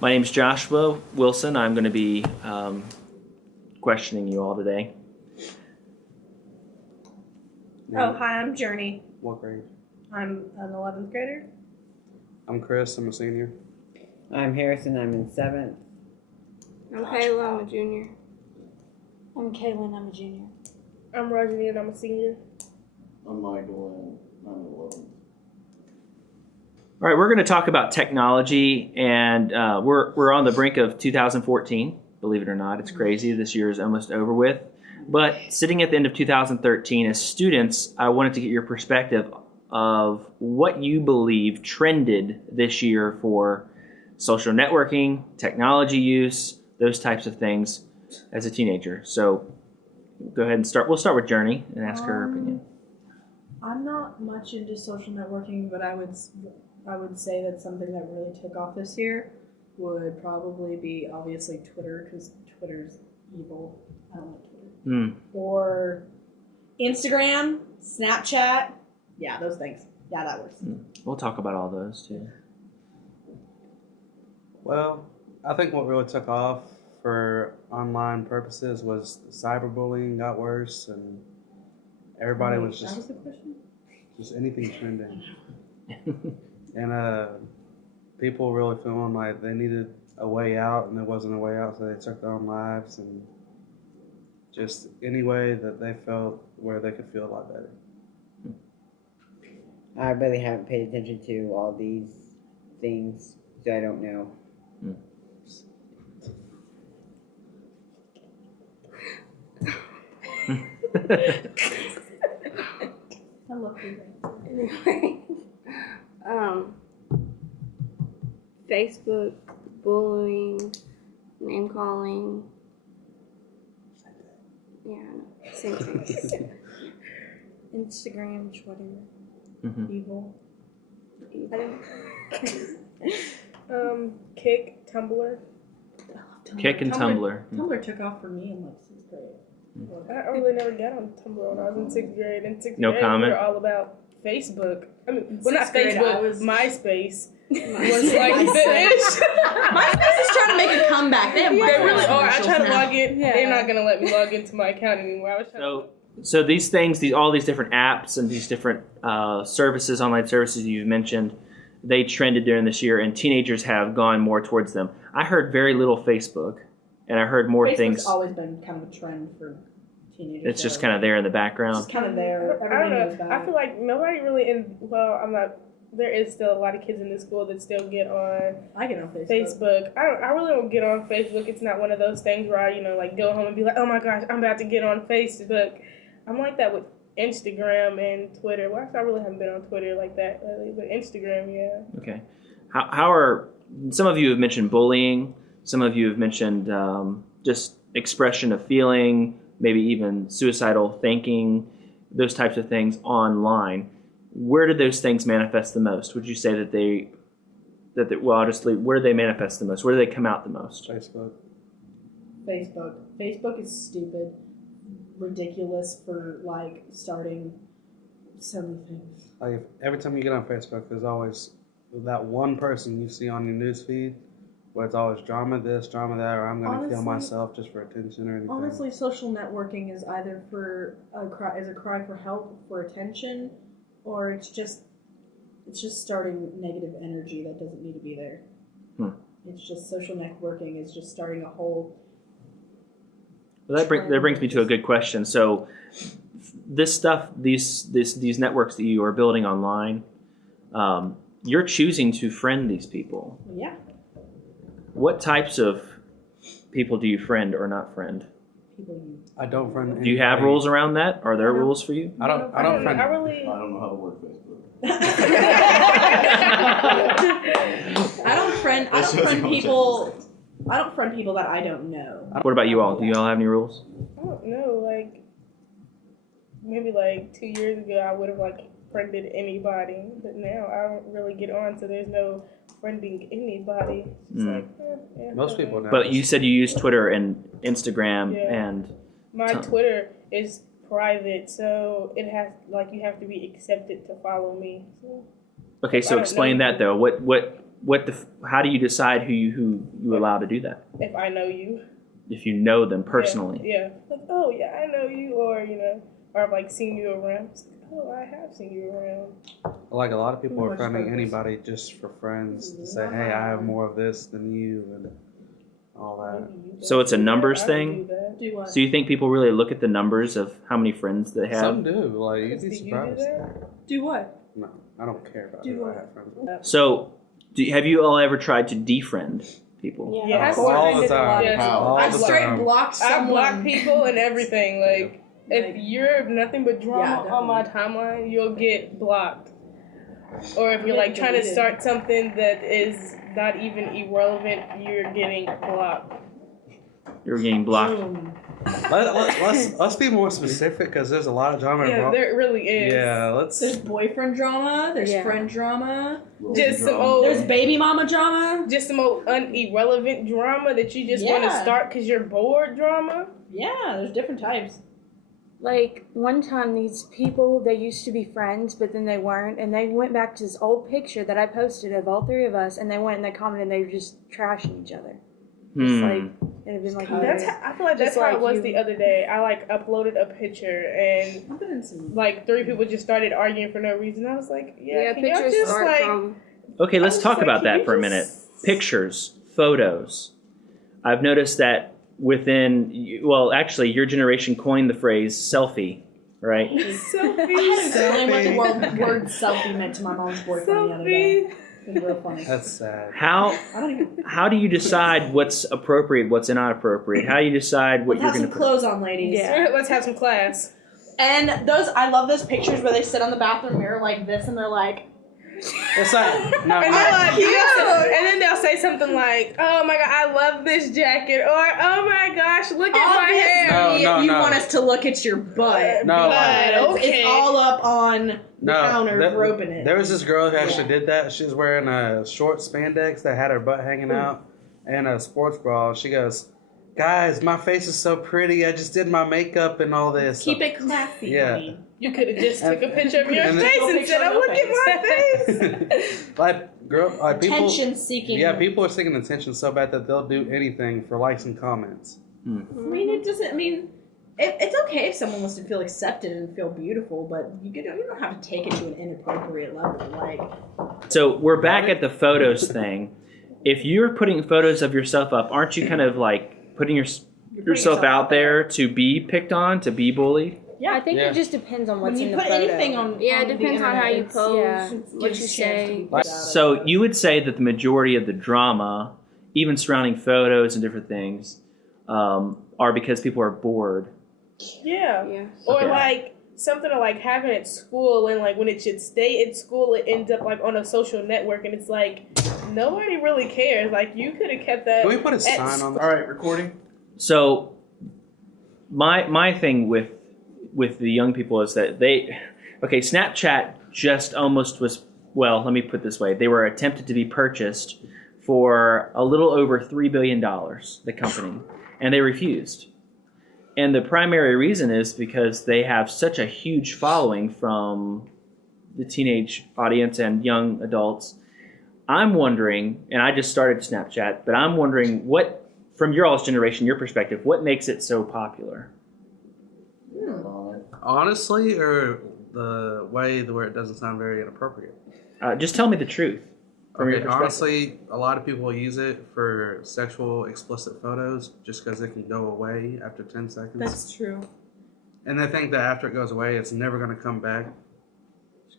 My name's Joshua Wilson. I'm going to be questioning you all today. Oh, hi, I'm Journey. What grade? I'm an 11th grader. I'm Chris. I'm a senior. I'm Harrison. I'm in 7th. I'm Kayla. I'm a junior. I'm Kaylin. I'm a junior. I'm Rajani and I'm a senior. I'm Michael and I'm 11. All right, we're going to talk about technology, and we're on the brink of 2014. Believe it or not, it's crazy. This year is almost over with. But sitting at the end of 2013, as students, I wanted to get your perspective of what you believe trended this year for social networking, technology use, those types of things as a teenager. So go ahead and start. We'll start with Journey and ask her opinion. I'm not much into social networking, but I would say that something that really took off this year would probably be obviously Twitter, because Twitter's evil. I don't like Twitter. Or Instagram, Snapchat. Yeah, those things. Yeah, that works. We'll talk about all those too. Well, I think what really took off for online purposes was cyberbullying got worse, and everybody was just... That was the question? Just anything trending. And people really feeling like they needed a way out, and there wasn't a way out, so they took their own lives, and just any way that they felt where they could feel a lot better. I really haven't paid attention to all these things, so I don't know. I love you. Anyway, Facebook, bullying, name calling. Yeah, I know. Same thing. Instagram, Twitter, evil. Kick, Tumblr. Kick and Tumblr. Tumblr took off for me in like 6th grade. I really never got on Tumblr when I was in 6th grade. In 6th No grade, comment? we were all about Facebook. I mean, well, not Sixth grade, Facebook, I was- MySpace. Was like the ish. MySpace is trying to make a comeback. They have They micro really are. I commercials try to now. log in. Yeah. They're not gonna let me log into my account anymore. I was trying So these things, all these different apps and these different services, online services you've mentioned, they trended during this year, and teenagers have gone more towards them. I heard very little Facebook, and I heard more Facebook's things. always been kind of a trend for teenagers. It's just kind of there in the background. It's kind of there. I Everybody don't knows know. about I feel like nobody really I'm not. There is still a lot of kids in this school that still get on I get on Facebook. Facebook. I really don't get on Facebook. It's not one of those things where I, like go home and be like, oh my gosh, I'm about to get on Facebook. I'm like that with Instagram and Twitter. Well, actually, I really haven't been on Twitter like that lately, but Instagram, yeah. Okay. How are some of you have mentioned bullying? Some of you have mentioned just expression of feeling, maybe even suicidal thinking, those types of things online. Where do those things manifest the most? Would you say where do they manifest the most? Where do they come out the most? Facebook. Facebook is stupid, ridiculous for like starting so many things. Like every time you get on Facebook, there's always that one person you see on your news feed where it's always drama this, drama that, or I'm going to kill myself just for attention or anything. Honestly, social networking is either for a cry for help, for attention, or it's just starting negative energy that doesn't need to be there. It's just social networking is just starting a whole. Well, that brings me to a good question. So, this stuff, these networks that you are building online, you're choosing to friend these people. Yeah. What types of people do you friend or not friend? I don't friend anybody. Do you have rules around that? Are there rules for you? I don't friend. I really. I don't know how to work Facebook. I don't friend people. I don't friend people that I don't know. What about you all? Do you all have any rules? I don't know. Like maybe like 2 years ago, I would have like friended anybody, but now I don't really get on, so there's no friending anybody. It's like, yeah, Most people know. But you said you use Twitter and Instagram Yeah. and My Twitter is private, so it has you have to be accepted to follow me. So okay. I So don't explain know. that though. how do you decide who you allow to do that? If I know you. If you know them personally. Yeah. Like, oh yeah, I know you, or or I've like seen you around. It's like, oh, I have seen you around. Like a lot of people are Much friending focus. anybody just for friends to say, hey, I have more of this than you and all that. Maybe you So don't it's a do that. numbers I don't thing? do that. Do what? So you think people really look at the numbers of how many friends they have? Some do. Like, you'd Do be you do surprised. that? Do what? No, I don't care about Do who I what? have friends with. So have you all ever tried to defriend people? Yeah, Of All course. the time. Yes. How? All I've the straight time. blocked I someone. block people and everything. Like, if Like- you're nothing but drama Yeah, on my timeline, you'll get blocked. Or if you're like trying to Deleted. start something that is not even irrelevant, you're getting blocked. You're getting blocked. Boom. Let's be more specific because there's a lot of drama Yeah, involved. there really is. Yeah, let's. There's boyfriend drama. There's Yeah. friend drama. Just some Drama. old, There's baby mama drama. just some old irrelevant drama that you just want to Yeah. start because you're bored drama. Yeah, there's different types. Like one time, these people, they used to be friends, but then they weren't, and they went back to this old picture that I posted of all three of us, and they went and they commented, and they were just trashing each other. Just like it had been like That's years. how, I feel like that's Just how it like was you. the other day. I like uploaded a picture and I've been in some. like 3 people just started arguing for no reason. I was like, Yeah, can y'all pictures just start like from. Okay, let's I was talk like, about can that you for a just- minute. Pictures, photos. I've noticed that within, well, actually, your generation coined the phrase selfie, right? I had to selfie. explain what the word selfie meant to my mom's boyfriend the other day. Selfie. It was real funny. That's sad. How I don't even. how do you decide what's appropriate, what's not appropriate? How do you decide what Let's you're have going some to put? clothes on, ladies. Yeah. Let's have some class. And I love those pictures where they sit on the bathroom mirror like this, and they're like, It's like, no, And they're no. like, and then they'll say something like, "Oh my god, I love this jacket," or "Oh my gosh, look at my hair." obviously, No, you no. want us to look at your butt. No. But Okay. it's all up on the counter, there- groping it. There was this girl who actually Yeah. did that. She was wearing a short spandex that had her butt hanging out and a sports bra. She goes, "Guys, my face is so pretty. I just did my makeup and all this." Keep it classy. Yeah. honey. You could have just took a picture of your And then- face and Picture said, of "Oh, your look at my face." like people. Attention seeking. Yeah, people are seeking attention so bad that they'll do anything for likes and comments. I mean, it doesn't. I mean, it's okay if someone wants to feel accepted and feel beautiful, but you don't have to take it to an inappropriate level. Like, So we're back at the photos thing. If you're putting photos of yourself up, aren't you kind of like putting yourself out there to be picked on, to be bullied? yeah, I think Yeah. it just depends on when what's you in put the photo. anything on, Yeah, it the depends on internet, how you it's- pose, yeah, what gives you a chance to say. be put out So about it. you would say that the majority of the drama, even surrounding photos and different things, are because people are bored. Yeah. Yeah. Or Okay. like something to like happen at school, and like when it should stay at school, it ends up like on a social network, and it's like nobody really cares. Like you could have kept that. Can we put a at sign on All right, recording. So my thing with the young people is that Snapchat just almost was, well, let me put it this way. They were attempted to be purchased for a little over $3 billion, the company, and they refused. And the primary reason is because they have such a huge following from the teenage audience and young adults. I'm wondering, and I just started Snapchat, but I'm wondering what, from your all's generation, your perspective, what makes it so popular? Honestly, or the way where it doesn't sound very inappropriate? Just tell me the truth. From your Okay, perspective. honestly, a lot of people use it for sexual explicit photos just because it can go away after 10 seconds. That's true. And they think that after it goes away, it's never going to come back.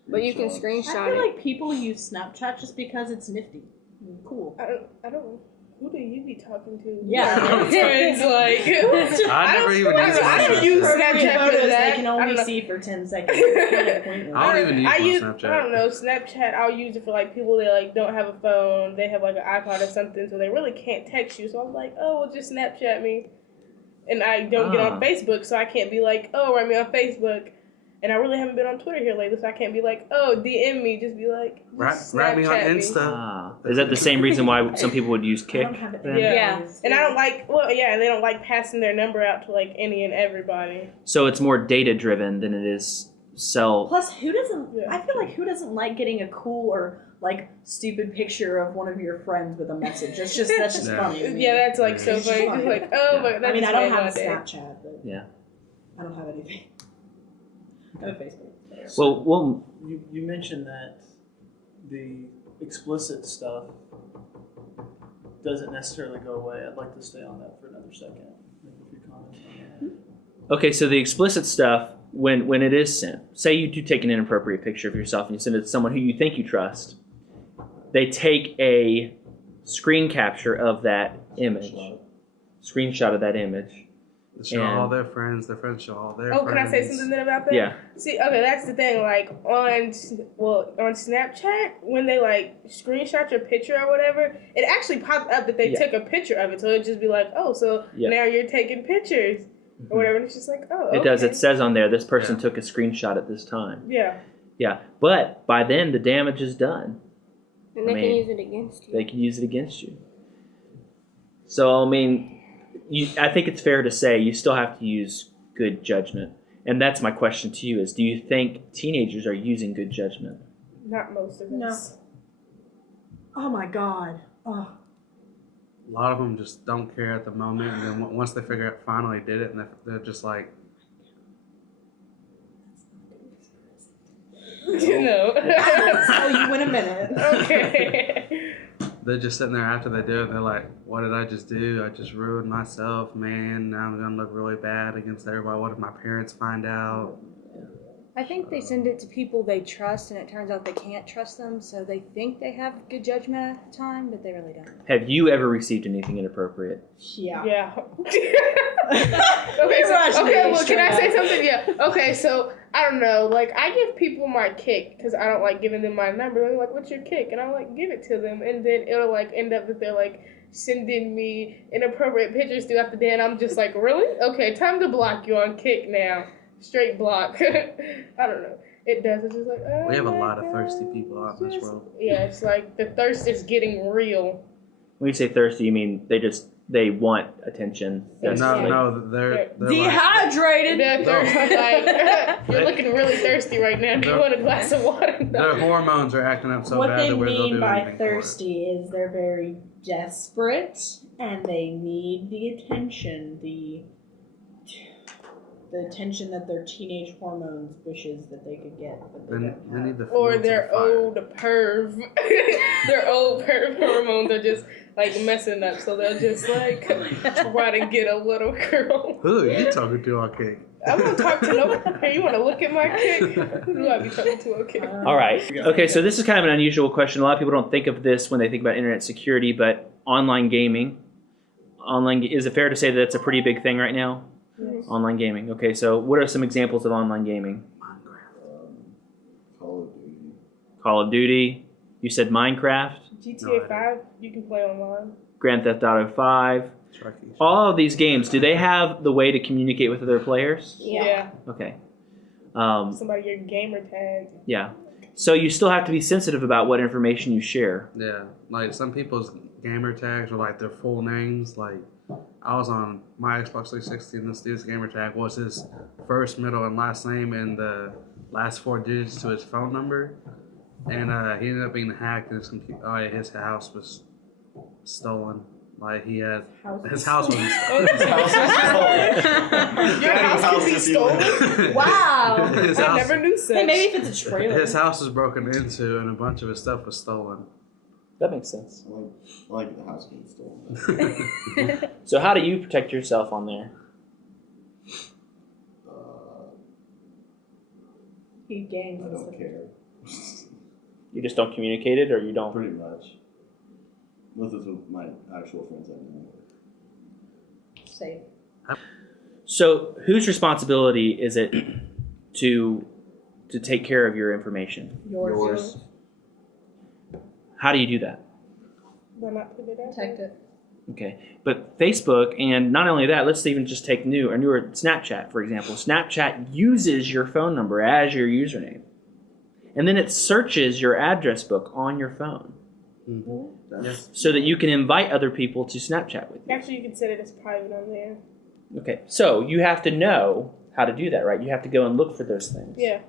But you can I screenshot feel it. like people use Snapchat just because it's nifty, and cool. I don't. Who do you be talking to? Yeah. It's like I never even I use don't- I don't Snapchat. use Appropriate Snapchat for photos that. they can I only don't know. see for 10 seconds. It's kind of pointless. I don't even use I my use, Snapchat. I don't know, Snapchat, I'll use it for like people that like don't have a phone, they have like an iPod or something, so they really can't text you. So I'm like, oh, well, just Snapchat me. And I don't get on Facebook, so I can't be like, oh, write me on Facebook. And I really haven't been on Twitter here lately, so I can't be like, oh, DM me. Just be like, just Write me on Snapchat Insta. Is that the same reason why some people would use I Kick? don't have it. then? Yeah. And I don't like, well, yeah, and they don't like passing their number out to like any and everybody. So it's more data driven than it is sell. Plus, who doesn't? Yeah. I feel like who doesn't like getting a cool or like stupid picture of one of your friends with a message? That's just Yeah. funny. to me. Yeah, that's like so It's funny. funny. Just like, oh, but I mean, I just don't made have my a day. Snapchat, but Yeah. I don't have anything. I have a Facebook. Well, You mentioned that the explicit stuff doesn't necessarily go away. I'd like to stay on that for another second. If you comment on that. okay. So the explicit stuff, when it is sent, say you do take an inappropriate picture of yourself and you send it to someone who you think you trust, they take a screen capture of that image, screenshot of that image. Show all their friends show all their Oh, friends. can I say something then about that? Yeah. See, okay, that's the thing. Like on Snapchat, when they like screenshot your picture or whatever, it actually pops up that they Yeah. took a picture of it. So it'd just be like, oh, so Yeah. now you're taking pictures or whatever. And it's just like, oh, It does. okay. It says on there, this person Yeah. took a screenshot at this time. Yeah. Yeah. But by then, the damage is done. And they I can mean, use it against you. They can use it against you. So, I mean, I think it's fair to say you still have to use good judgment. And that's my question to you is, do you think teenagers are using good judgment? Not most of No. us. Oh my god. Oh. A lot of them just don't care at the moment, and then once they figure out finally did it, and they're just like, No. I'll tell you in a minute. Okay. they're just sitting there after they do it. They're like, "What did I just do? I just ruined myself, man. Now I'm gonna look really bad against everybody. What if my parents find out?" I think they send it to people they trust, and it turns out they can't trust them, so they think they have good judgment at the time, but they really don't. Have you ever received anything inappropriate? Yeah. Yeah. Well, can I say something? Yeah. Okay, so I don't know. Like, I give people my kick because I don't like giving them my number. They're like, "What's your kick?" And I like give it to them, and then it'll like end up that they're like sending me inappropriate pictures throughout the day, and I'm just like, "Really? Okay, time to block you on kick now. Straight block." I don't know. It does. It's just like, oh We have a my lot of God. thirsty people out in this world. Yeah, it's like the thirst is getting real. When you say thirsty, you mean they want attention. No, desperately. no, they're like, Dehydrated. They're thirsty, like, you're looking really thirsty right now. Do you want a glass of water? their hormones are acting up so What bad they that where they'll mean do by anything for it. thirsty is they're very desperate and they need the attention, the attention that their teenage hormones wishes that they could get, but they don't They have. need the Or fuel to their the fire. old perv. Their old perv hormones are just like messing up, so they'll just like try to get a little girl. Who are you talking to on cake? I don't talk to no. Hey, you want to look at my kick? Who do I be talking to? Okay. All right. Okay, so this is kind of an unusual question. A lot of people don't think of this when they think about internet security, but online gaming. Is it fair to say that it's a pretty big thing right now? Yes. Online gaming. Okay, so what are some examples of online gaming? Call of Duty. Call of Duty. You said Minecraft, GTA 5, you can play online. Grand Theft Auto 5. Truckies. All of these games, do they have the way to communicate with other players? Yeah. Okay. Somebody your gamer tag. Yeah. So you still have to be sensitive about what information you share. Yeah, like some people's gamer tags are like their full names. Like I was on my Xbox 360 and this dude's gamer tag was his first, middle, and last name and the last 4 digits to his phone number. And he ended up being hacked and his house was stolen. Like he had his house was Your house can be stolen? Wow. his I house, never knew such. Hey, maybe if it's a trailer. his house was broken into and a bunch of his stuff was stolen. That makes sense. I like the house being stolen. So how do you protect yourself on there? He games. I don't care. You just don't communicate it, or you don't? Pretty much. Unless it's with my actual friends I know. Safe. So whose responsibility is it to take care of your information? Yours. How do you do that? But not put it out Protect there. it. Okay, but Facebook, and not only that, let's even just take newer Snapchat, for example. Snapchat uses your phone number as your username, and then it searches your address book on your phone Yes. so that you can invite other people to Snapchat with you. Actually, you can set it as private on there. Okay, so you have to know how to do that, right? You have to go and look for those things. Yeah.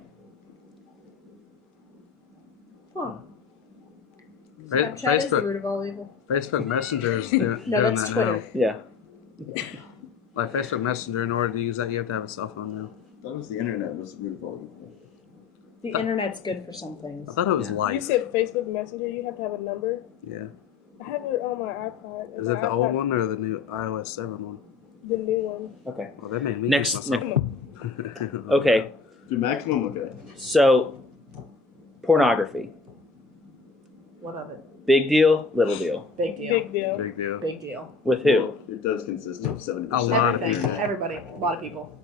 Huh. Fa- Snapchat is the Facebook root of all evil. Facebook Messenger is doing No, that that's now. Twitter. Yeah. Like Facebook Messenger, in order to use that, you have to have a cell phone now. That was the internet was the root of all evil. The internet's good for some things. I thought it was Yeah. You life. said Facebook Messenger, you have to have a number? Yeah. I have it on my iPod. Is My it the old iPod- one or the new iOS 7 one? The new one. Okay. Well, that made me Next- use myself. Okay. To maximum, okay. So, pornography. What of it? Big deal, little deal. Big deal. Big deal. Big deal. Big deal. With who? It does consist of 70% A lot of Everything. people. Everybody. A lot of people.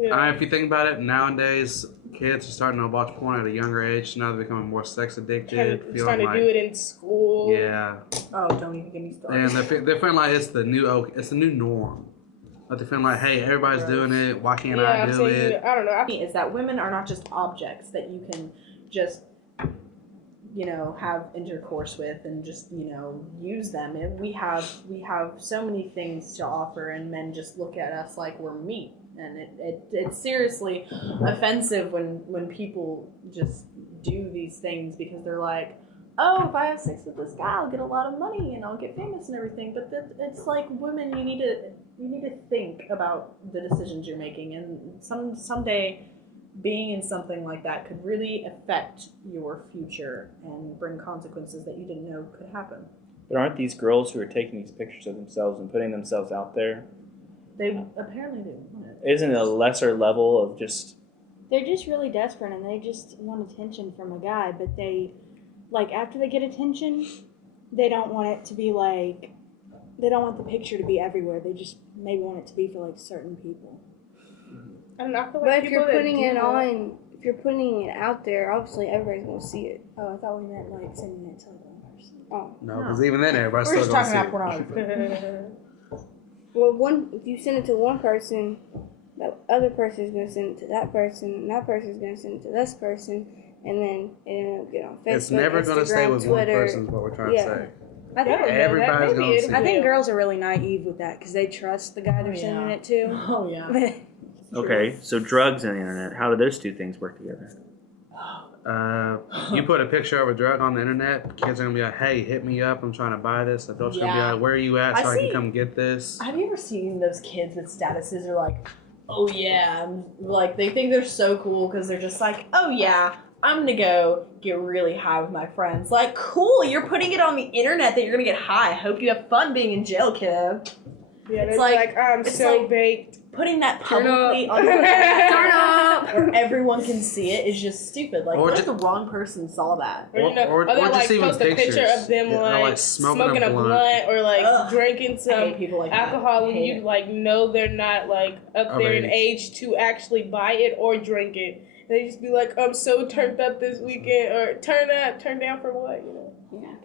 Yeah. If you think about it, nowadays kids are starting to watch porn at a younger age. Now they're becoming more sex addicted. Trying Feeling to like, do it in school. yeah, Oh, don't even get me started. and they're feeling like it's the new norm. Like they're feeling like, hey, everybody's doing it. Why can't I I'm do saying, it? I don't know. Is that women are not just objects that you can just, have intercourse with and just, use them. And we have so many things to offer, and men just look at us like we're meat. And it's seriously offensive when people just do these things because they're like, oh, if I have sex with this guy, I'll get a lot of money and I'll get famous and everything. But it's like, women, you need to think about the decisions you're making, and someday being in something like that could really affect your future and bring consequences that you didn't know could happen. But aren't these girls who are taking these pictures of themselves and putting themselves out there, They apparently do. isn't it a lesser level of just... They're just really desperate and they just want attention from a guy, but they, like, after they get attention, they don't want it to be like, they don't want the picture to be everywhere. They just maybe want it to be for, like, certain people. I don't know. I feel But like if you're people that putting do it that- on, if you're putting it out there, obviously everybody's gonna see it. Oh, I thought we meant, like, sending it to, like, one person. Oh, No, because even then, everybody's We're still just going talking to see about pornography. well, if you send it to one person, the other person is gonna send it to that person, and that person is gonna send it to this person, and then it'll get on Facebook, It's never going to stay Instagram, with Twitter. one person is what we're trying Yeah. to say. I think, Everybody's going to see I think it. girls are really naive with that because they trust the guy they're Yeah. sending it to. Oh, yeah. But Okay, so drugs and the internet, how do those two things work together? You put a picture of a drug on the internet, kids are going to be like, hey, hit me up. I'm trying to buy this. Adults are going to Yeah. be like, where are you at so I I can see. come get this? Have you ever seen those kids with statuses are like, oh yeah, like they think they're so cool because they're just like, oh yeah, I'm gonna go get really high with my friends. Like, cool, you're putting it on the internet that you're gonna get high. Hope you have fun being in jail, kiddo. Yeah, It's it's like- I'm it's so like- baked. Putting that Turn publicly up. on the Turn up. where everyone can see it is just stupid. Like, Or what if ju- the wrong person saw that? Or, you know, Or they'll just like even post a picture pictures. of them Yeah, like, like smoking a blunt. or like Ugh. drinking I hate some people like that. alcohol when Hate you it. like know they're not like up Of there in age. age to actually buy it or drink it. They just be like, I'm so turned up this weekend, or turn down for what, you know?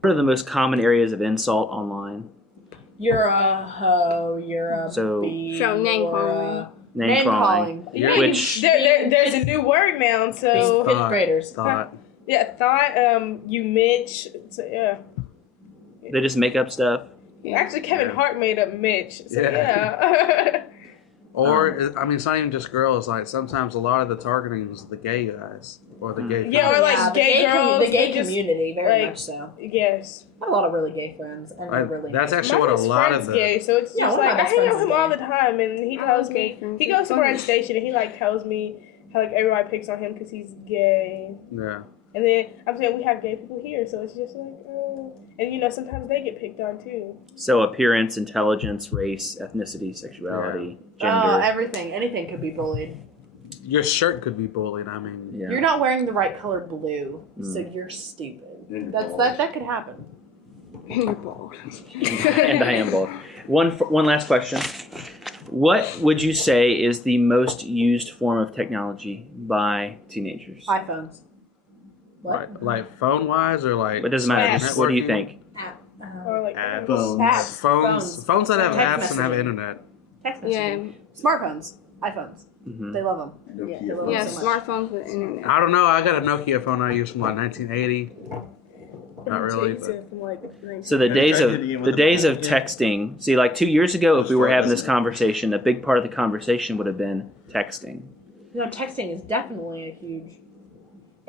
What are the most common areas of insult online? You're a hoe. You're a So- bee. So name you're calling. a- Name calling. Yeah, Which- there's a new word now, so Fifth graders. Thought. yeah, you Mitch, so, yeah. They just make up stuff. Actually, Kevin Yeah. Hart made up Mitch, so Yeah. yeah. Or, I mean, it's not even just girls. Like, sometimes a lot of the targeting is the gay guys or the gay Yeah, or like Yeah, gay girls, the gay they just- community, very like- much so. Yes. I have a lot of really gay friends, and they're really That's nice. actually what a best lot friend's of the... gay, so it's Yeah, just one of like my I best hang out friends with him is all gay. the time, and he I tells love me gay friends. he It's goes to funny. Brand Station and he like tells me how like everybody picks on him because he's gay, Yeah. and then I'm saying we have gay people here, so it's just like, and you know sometimes they get picked on too. So appearance, intelligence, race, ethnicity, sexuality, gender. Everything, anything could be bullied. Your shirt could be bullied. I mean, Yeah. You're not wearing the right color blue, so Mm. you're stupid. And That could happen. You're bald. And I am both. One last question. What would you say is the most used form of technology by teenagers? iPhones. What? like phone-wise or like... It doesn't matter. Apps. What do you think? Or like Apps. Phones. Phones that have Text apps and have messaging. internet. Text Yeah, messaging. Smartphones. iPhones. Mhm. They love them. Nokia they love them yeah, so much. smartphones with internet. I don't know. I got a Nokia phone I used from like 1980. Not really, but... From, like, So the Have days you of tried hitting it with the a days ball? of texting. See, like 2 years ago, if we were Start having this listening. conversation, a big part of the conversation would have been texting. You know, texting is definitely a huge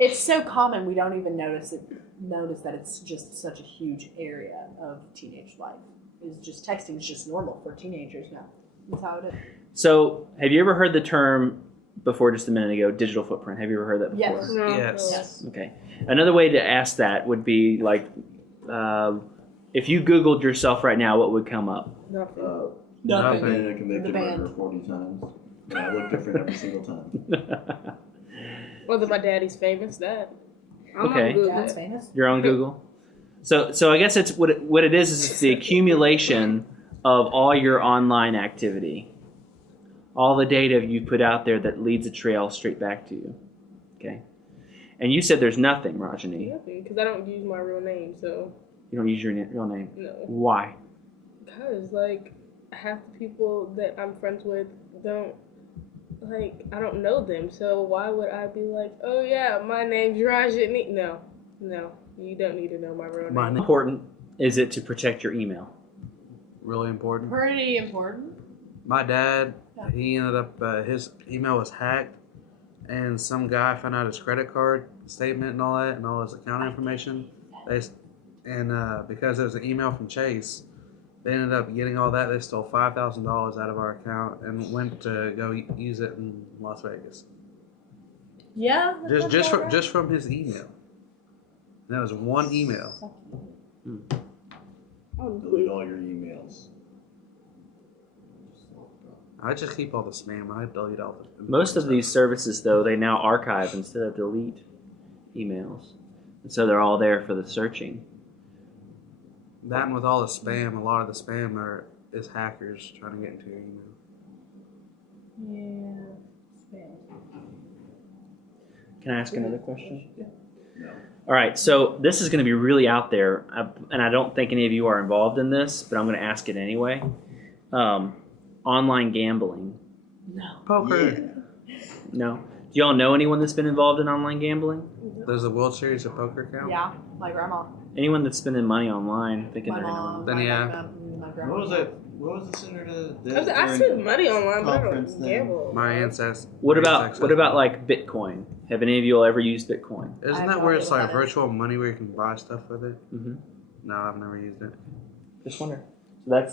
It's so common we don't even notice that it's just such a huge area of teenage life. Is just texting is just normal for teenagers now. That's how it is. So, have you ever heard the term before just a minute ago, digital footprint? Have you ever heard that before? Yes. No. Yes. Yes. Okay. Another way to ask that would be like, if you Googled yourself right now, what would come up? Nothing. Nothing. Been a convicted The band. murderer 40 times. And I look different every single time. Whether my daddy's famous, that. I'm Okay. on Google. Dad's famous. You're on Google. So I guess it's what it is it's the accumulation of all your online activity, all the data you put out there that leads a trail straight back to you. Okay. And you said there's nothing, Rajani. Nothing, because I don't use my real name, so You don't use your real name. no. Why? Because, like, half the people that I'm friends with don't, like, I don't know them, so why would I be like, oh yeah, my name's Rajani? No, you don't need to know my real name. My How name important is it to protect your email? really important. Pretty important. My dad, he ended up his email was hacked, and some guy found out his credit card statement and all that, and all his account information. Because it was an email from Chase, they ended up getting all that. They stole $5,000 out of our account and went to go use it in Las Vegas. Yeah. Just from his email. And that was one email. Delete all your emails. I just keep all the spam. I delete all the. Most of these services, though, they now archive instead of delete emails. And so they're all there for the searching. That and with all the spam, a lot of the spam is hackers trying to get into your email. Yeah. Can I ask another question? No. All right, so this is going to be really out there, and I don't think any of you are involved in this, but I'm going to ask it anyway. Online gambling. Poker. No? Do y'all know anyone that's been involved in online gambling? There's a World Series of Poker count. Yeah. My grandma. Anyone that's spending money online thinking My they're going to mom. win? Then, yeah. My grandma. What was it? What was the center to I spend money online, but I conference don't thing? gamble. My ancestors. What about like Bitcoin? Have any of you all ever used Bitcoin? Isn't I have that no where idea it's what like that is. virtual money where you can buy stuff with it? Mm-hmm. No, I've never used it. Just wonder. So that's